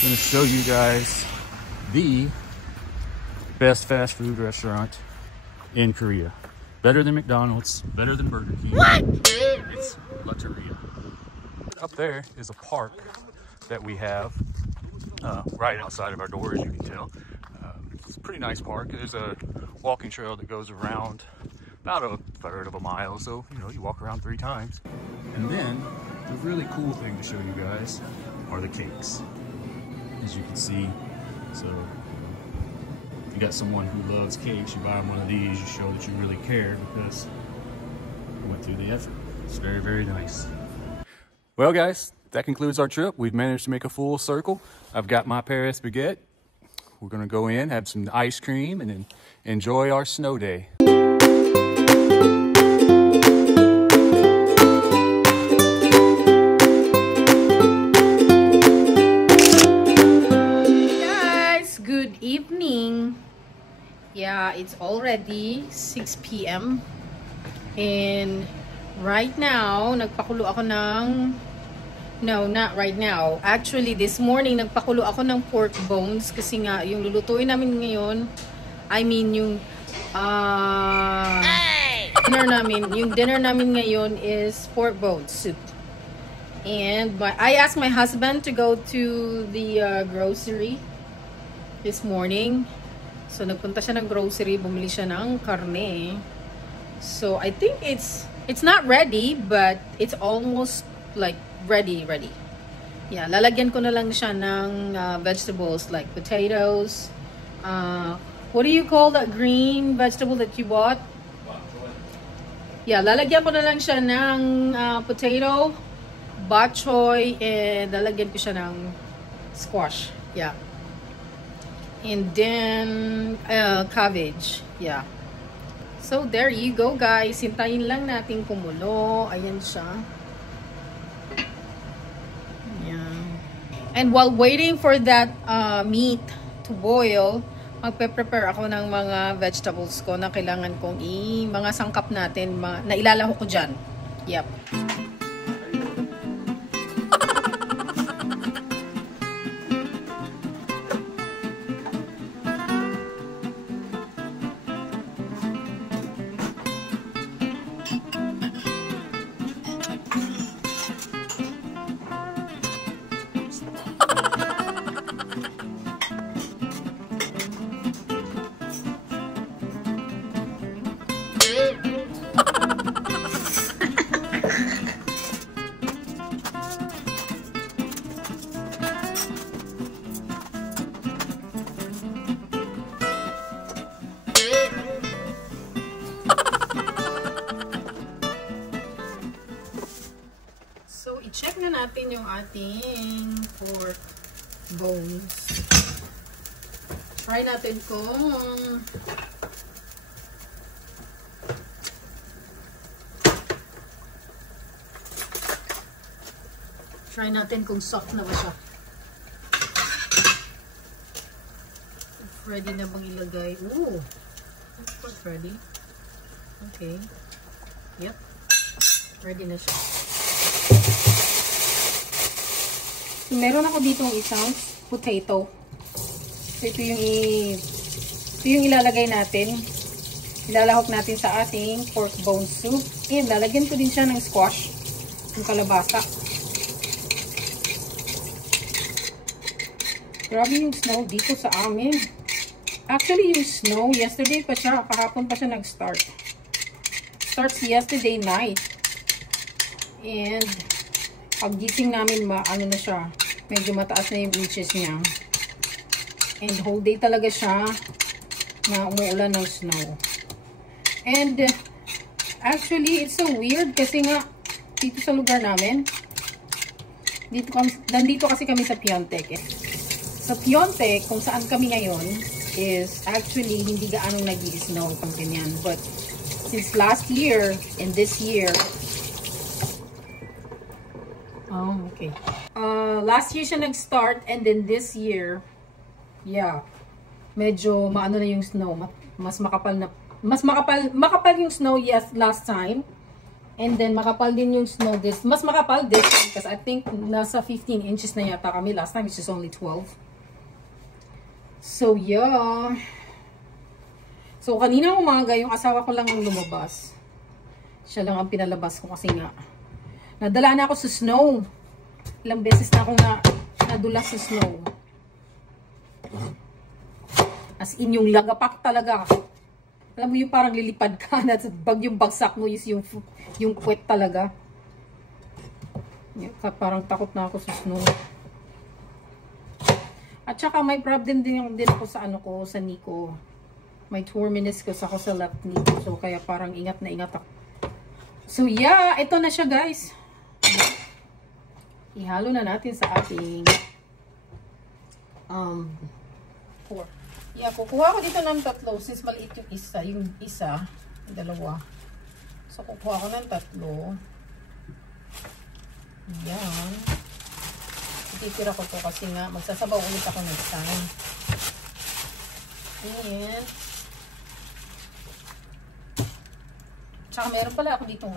I'm going to show you guys the best fast food restaurant in Korea. Better than McDonald's, better than Burger King. What? It's Lotteria. Up there is a park that we have right outside of our door, as you can tell. It's a pretty nice park. There's a walking trail that goes around about a third of a mile, so you walk around 3 times. And then the really cool thing to show you guys are the cakes, as you can see. So if you got someone who loves cakes, you buy them one of these, you show that you really care because you went through the effort. It's very, very nice. Well guys, that concludes our trip. We've managed to make a full circle. I've got my Paris baguette. We're gonna go in, have some ice cream, and then enjoy our snow day. Yeah, it's already 6 p.m. and right now nagpakulo ako ng not right now. Actually, this morning nagpakulo ako ng pork bones kasi nga yung lulutuin namin ngayon, I mean yung dinner namin ngayon is pork bones soup. And I asked my husband to go to the grocery this morning. So, nagpunta siya ng grocery, bumili siya ng karne. So, I think it's not ready, but it's almost like ready. Yeah, lalagyan ko na lang siya ng vegetables like potatoes. What do you call that green vegetable that you bought? Bok choy. Yeah, lalagyan ko na lang siya ng potato, bok choy, and lalagyan ko siya ng squash. Yeah. And then cabbage. Yeah. So there you go guys. Hintayin lang natin kumulo. Ayan siya. Yeah. And while waiting for that meat to boil, magpe-prepare ako ng mga vegetables ko na kailangan kong mga sangkap natin na ilalahok ko dyan. Yep. So, i-check na natin yung ating pork bones. Try natin kung soft na ba siya. Ready na bang ilagay? Ooh! Pork ready. Okay. Yep. Ready na siya. So, meron ako dito ng isang potato. So, ito yung ilalagay natin. Ilalahok natin sa ating pork bone soup. And lalagyan ko din siya ng squash. Yung kalabasa. Grabe yung snow dito sa amin. Actually, yung snow, yesterday pa siya. Kahapon pa siya nag-start. Starts yesterday night. And paggising namin, ano na siya, medyo mataas na yung inches niya. And whole day talaga siya na umuulan ng snow. And actually, it's so weird kasi nga dito sa lugar namin, nandito kasi kami sa Pyeongtaek. Sa Pyeongtaek, kung saan kami ngayon, is actually hindi gaano nag-i-snow pang ganyan. But since last year and this year, okay. Last year siya nag-start and then this year, yeah, medyo maano na yung snow. Mas makapal yung snow, yes, last time. And then, makapal din yung snow this. Mas makapal this because I think nasa 15 inches na yata kami. Last time, it's just only 12. So, yeah. So, kanina umaga, yung asawa ko lang ang lumabas. Siya lang ang pinalabas ko kasi nga. Nadala na ako sa snow. Ilang beses na ako nadulas sa snow. As in, yung lagapak talaga. Alam mo yung parang lilipad ka na yung bagsak mo is yung puwet talaga. Parang takot na ako sa snow. At saka may problem din ako sa sa knee ko. May torn meniscus ako sa left knee ko. So kaya parang ingat na ingat ako. So yeah, ito na siya guys. Ihalo na natin sa ating four. Yeah, kukuha ko dito ng tatlo since maliit yung isa, yung dalawa. So, kukuha ko ng tatlo. Yan. Ititira ko to kasi nga magsasabaw ulit ako next time. And tsaka meron pala ako ditong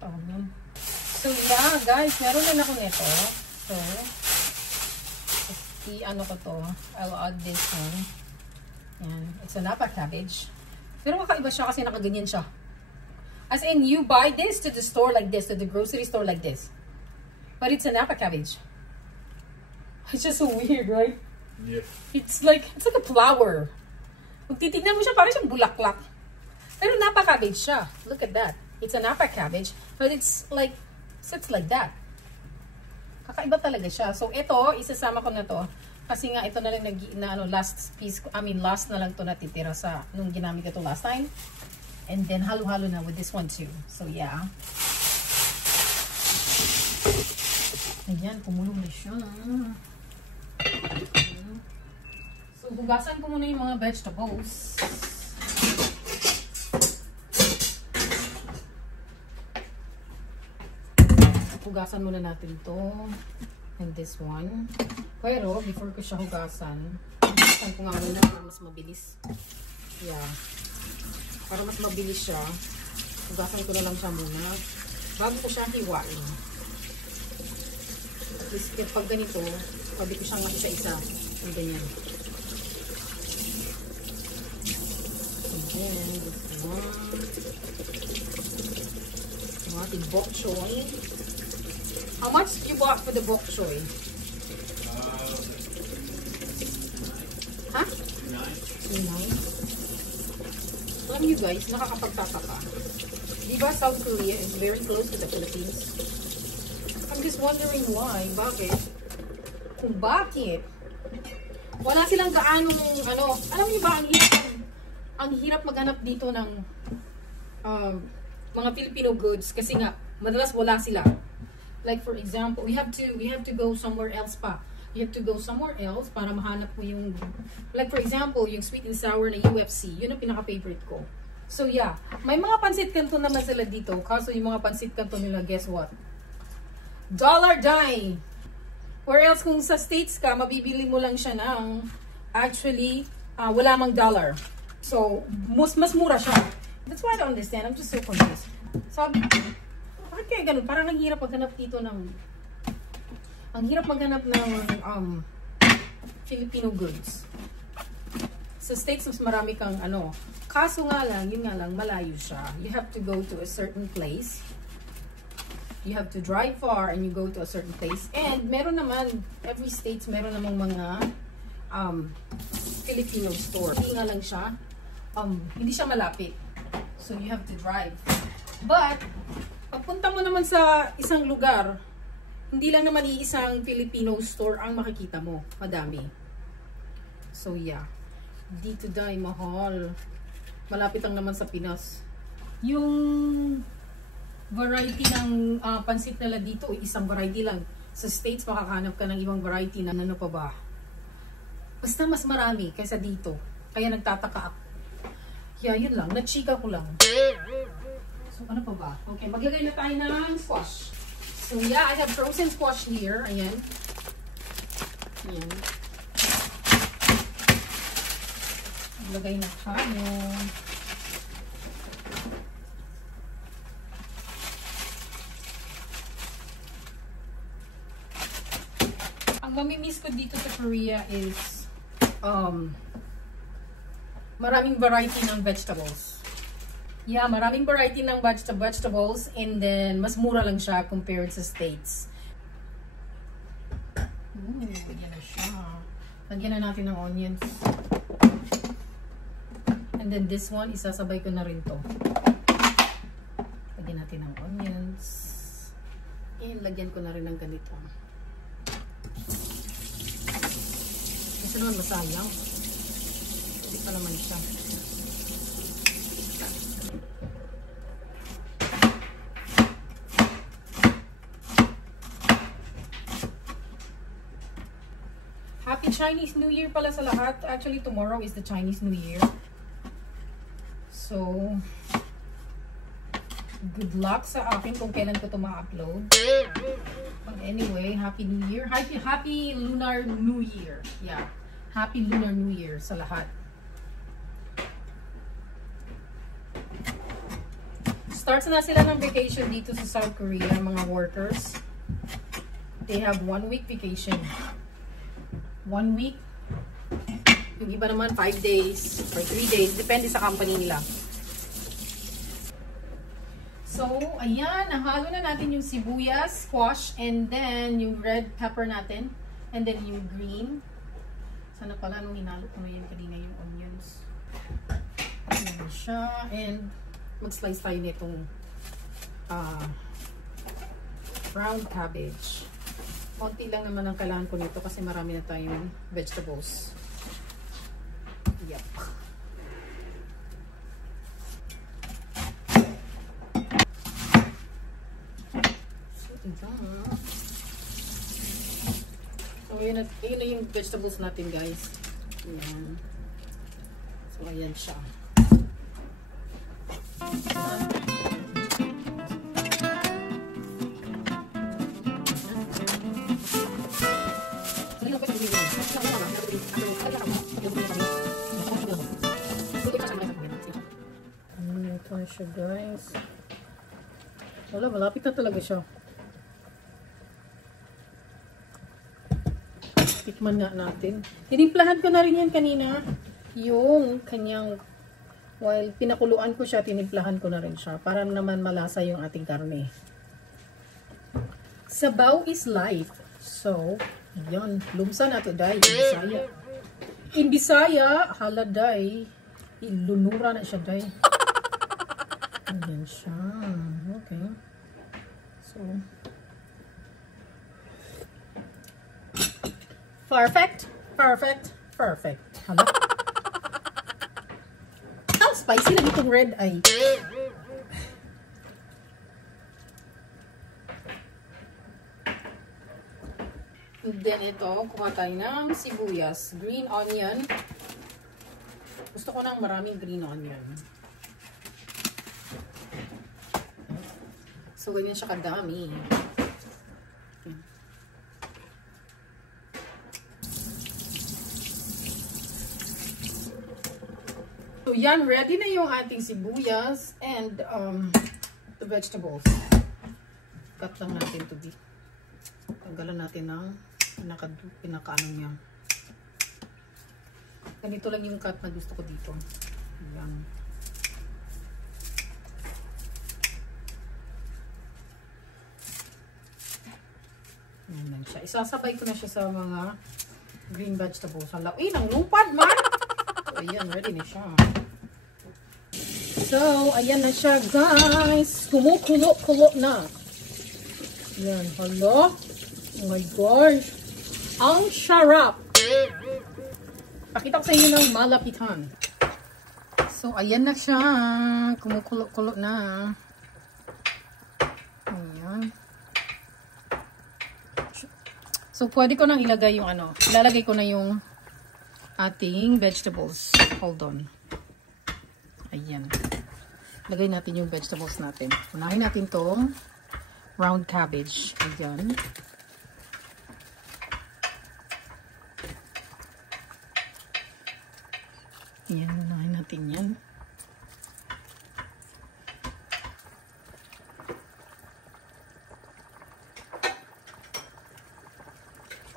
tawag yun. So, yeah, guys, meron na ako nito. So, ko to. I'll add this one. Yan. It's a napa cabbage. Pero kakaiba siya kasi nakaganyan siya. As in, you buy this to the store like this, to the grocery store like this. But it's a napa cabbage. It's just so weird, right? Yeah. It's like a flower. Kung titignan mo siya, parang siyang bulaklak. Pero napa cabbage siya. Look at that. It's a napa cabbage, but it's like, sits like that. Kakaiba talaga siya. So, ito, isasama ko na to. Kasi nga, ito na lang last piece, last na lang to natitira sa, nung ginamit ko to last time. And then, halo-halo na with this one too. So, yeah. Ayan, kumulo na siya. So, hugasan ko muna yung mga vegetables. Hugasan muna natin to. And this one. Pero, before ko siya hugasan ko nga muna para mas mabilis. Yeah. Para mas mabilis siya, hugasan ko na lang siya muna. Bago ko siya hiwain. At least, pag ganito, pwede ko siyang isa-isa. Ang ganyan. And then, this one. Yung ating bok choy. How much did you bought for the bok choy? Huh? $9. Alam you guys, nakakapagtataka. Diba South Korea is very close to the Philippines? I'm just wondering why. Bakit? Kung bakit? Wala silang gaanong alam niyo ba, ang hirap maghanap dito ng mga Filipino goods kasi nga madalas wala sila. Like for example, we have to go somewhere else pa. You have to go somewhere else para mahanap mo yung, like for example, yung sweet and sour na UFC. Yun ang pinaka-favorite ko. So yeah, may mga pansit canton naman sila dito. Kaso yung mga pansit canton nila, guess what? Dollar dime! Where else kung sa States ka, mabibili mo lang siya ng, actually, wala mang dollar. So, mas mura siya. That's why I don't understand. I'm just so confused. Sabi ko, bakit kaya ganun? Parang ang hirap maghanap dito ng, Filipino goods. Sa States, mas marami kang kaso nga lang, yun nga lang, malayo siya. You have to go to a certain place. You have to drive far and you go to a certain place. And meron naman, every states, meron namang mga Filipino store. Hindi nga lang siya, hindi siya malapit. So you have to drive. But, pagpunta mo naman sa isang lugar, hindi lang naman iisang Filipino store ang makikita mo. Madami. So yeah. Dito dahil mahal. Malapit lang naman sa Pinas. Yung variety ng pansit nila dito, isang variety lang. Sa States, makakahanap ka ng ibang variety na ano pa ba. Basta mas marami kaysa dito. Kaya nagtataka ako. Yeah, yun lang. Nachika ko lang. So, ano pa ba? Okay, maglagay na tayo ng squash. So, yeah, I have frozen squash here. Ayan. Ayan. Maglagay na tayo. mamimiss ko dito sa Korea is maraming variety ng vegetables. Yeah, maraming variety ng vegetables, and then mas mura lang siya compared sa States. Ooh, yan na siya. Lagyan na natin ng onions. And then this one, isasabay ko na rin to. Lagyan natin ng onions. And lagyan ko na rin ng ganito. Kasi naman masayang. Hindi pa naman siya. Happy Chinese New Year pala sa lahat. Actually, tomorrow is the Chinese New Year. So, good luck sa akin kung kailan ko ito ma-upload. But anyway, Happy New Year. Happy Lunar New Year. Yeah. Happy Lunar New Year sa lahat. Starts na sila ng vacation dito sa South Korea, mga workers. They have 1 week vacation. 1 week. Yung iba naman 5 days or 3 days. Depende sa company nila. So, ayan. Nahalo na natin yung sibuyas, squash, and then yung red pepper natin. And then yung green. Sana pala nung hinalo ko na yan kanina yung onions. Ayan siya. And mag-slice tayo nitong brown cabbage. Konti lang naman ang kailangan ko nito kasi marami na tayong vegetables. Yep. So, yun na yung vegetables natin, guys. Ayan. So, ayan siya. Ito na siya, guys. Wala, malapit na talaga siya. Tikman nga natin. Tinimplahan ko na rin yan kanina. Yung kanyang, while pinakuluan ko siya, tinimplahan ko na rin siya. Para naman malasa yung ating karne. Sabaw is life. So, yan. Lumsa na to, day. In Bisaya. In Bisaya, hala, day. Ilunura na siya, day. Ayan siya. Okay. So, perfect. Perfect. Perfect. Hala. Ang spicy lang itong red eye. And then ito, kuha tayo ng sibuyas. Green onion. Gusto ko ng maraming green onion. So, ganyan siya kadami. Okay. So, yan. Ready na yung ating sibuyas and the vegetables. Cut lang natin to be. Tanggalan natin ng pinaka-ano niya. Ganito lang yung cut na gusto ko dito. Ayan. Ayan lang siya. Isasabay ko na siya sa mga green vegetables. Hala, uy, nang lupad man! So, ayan, ready na siya. So, ayan na siya, guys. Kumukulo-kulo na. Ayan, hala. Oh my gosh. Ang sarap. Pakita ko sa inyo ng malapitan. So, ayan na siya. Kumukulo-kulo na. Ayan. So, pwede ko nang ilagay yung ano. Ilalagay ko na yung ating vegetables. Hold on. Ayan. Lagay natin yung vegetables natin. Unahin natin tong round cabbage. Ayan. Ayan. Unahin natin yan.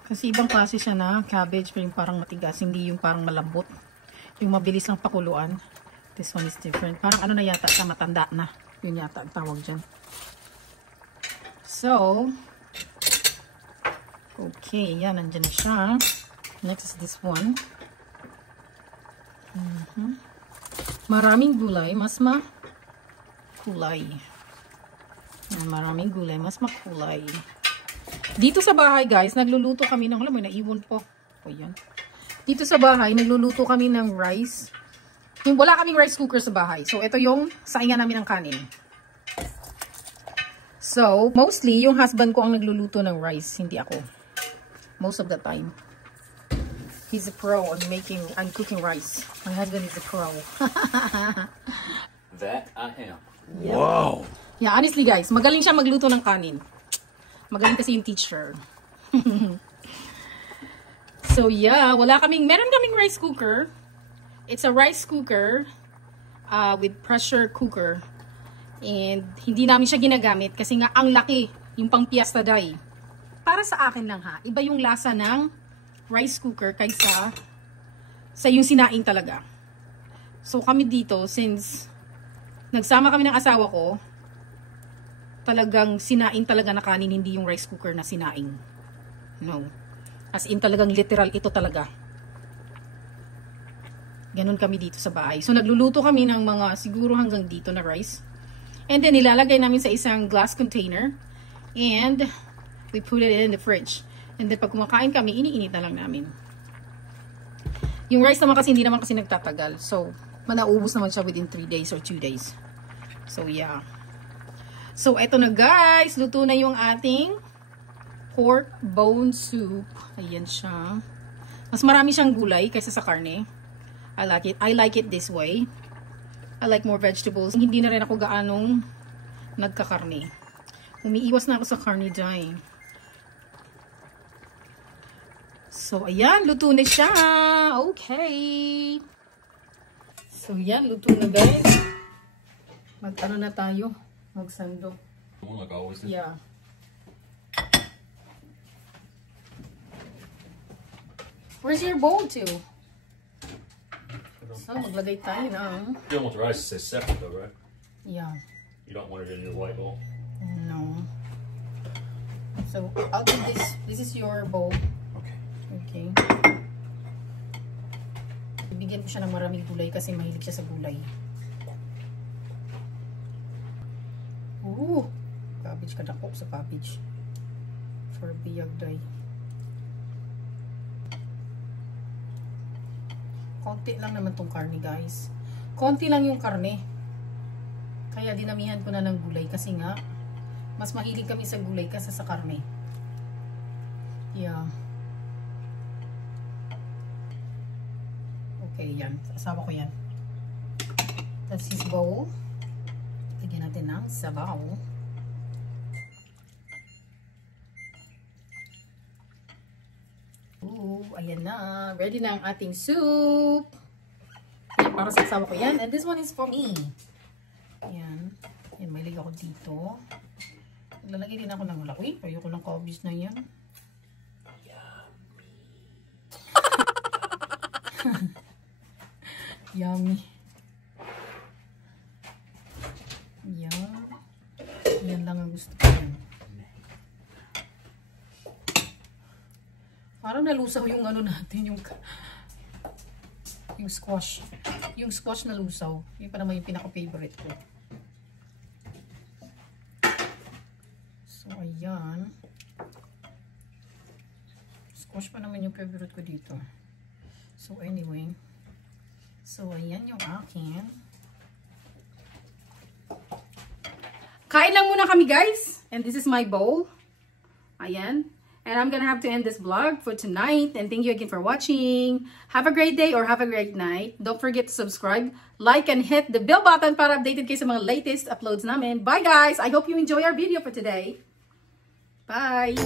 Kasi ibang klase siya na cabbage, pero yung parang matigas, hindi yung parang malambot. Yung mabilis lang pakuluan. This one is different. Parang ano na yata sa matanda na. Yun yata ang tawag dyan. So, okay, yan, nandyan na siya. Next is this one. Maraming gulay, mas makulay. Maraming gulay, mas makulay. Dito sa bahay, guys, nagluluto kami ng, alam mo, naiwan po. O yan. Dito sa bahay, nagluluto kami ng rice. Wala kaming rice cooker sa bahay. So, ito yung saingan namin ng kanin. So, mostly, yung husband ko ang nagluluto ng rice, hindi ako. Most of the time. He's a pro on cooking rice. My husband is a pro. That I am. Yeah. Wow! Yeah, honestly, guys, magaling siya magluto ng kanin. Magaling kasi yung teacher. So, yeah, meron kaming rice cooker. It's a rice cooker with pressure cooker. And hindi namin siya ginagamit kasi nga ang laki, yung pang Fiesta Day. Para sa akin lang ha, iba yung lasa ng rice cooker kaysa sa yung sinaing talaga. So, kami dito, since nagsama kami ng asawa ko, talagang sinaing talaga na kanin, hindi yung rice cooker na sinaing. No. As in talagang literal, ito talaga. Ganun kami dito sa bahay. So nagluluto kami ng mga siguro hanggang dito na rice. And then nilalagay namin sa isang glass container. And we put it in the fridge. And then pag kumakain kami, iniinit na lang namin. Yung rice naman kasi hindi naman kasi nagtatagal. So manaubos naman siya within 3 days or 2 days. So yeah. So, eto na guys. Luto na yung ating pork bone soup. Ayan siya. Mas marami siyang gulay kaysa sa karne. I like it this way. I like more vegetables. Hindi na rin ako gaanong nagkakarne. Umiiwas na ako sa karne dyan. So, ayan. Luto na siya. Okay. So, yan. Luto na guys. Mag-ano na tayo. Magsando. Like always. Yeah. Where's your bowl to? So, maglagay tayo ng... You don't want the rice to stay separate though, right? Yeah. You don't want it in your white bowl? No. So, I'll do this. This is your bowl. Okay. Okay. Bigyan ko siya ng maraming gulay kasi mahilig siya sa gulay. Ooh, cabbage, kadakop sa cabbage for biyag day. Konti lang naman tong karne guys. Konti lang yung karne. Kaya dinamihan ko na ng gulay kasi nga mas mahilig kami sa gulay kaysa sa karne. Yeah. Okay, yan. Asawa ko yan. That's his bowl. Lagyan natin ng sabaw. Ooh, ayan na. Ready na ang ating soup. Yan, para sa asawa ko yan. And this one is for me. Ayan. Yan, may lig ako dito. Lalagay din ako ng laki. Ayoko ng cabbage na yan. Yummy. Yan. Yan lang ang gusto ko yan. Parang nalusaw yung ano natin, yung squash. Yung squash na lusaw. Yun pa naman yung pinaka-favorite ko. So, ayan. Squash pa naman yung favorite ko dito. So, anyway. So, ayan yung akin. Kain lang muna kami, guys. And this is my bowl. Ayan. And I'm gonna have to end this vlog for tonight. And thank you again for watching. Have a great day or have a great night. Don't forget to subscribe, like, and hit the bell button para updated kayo sa mga latest uploads namin. Bye, guys! I hope you enjoy our video for today. Bye!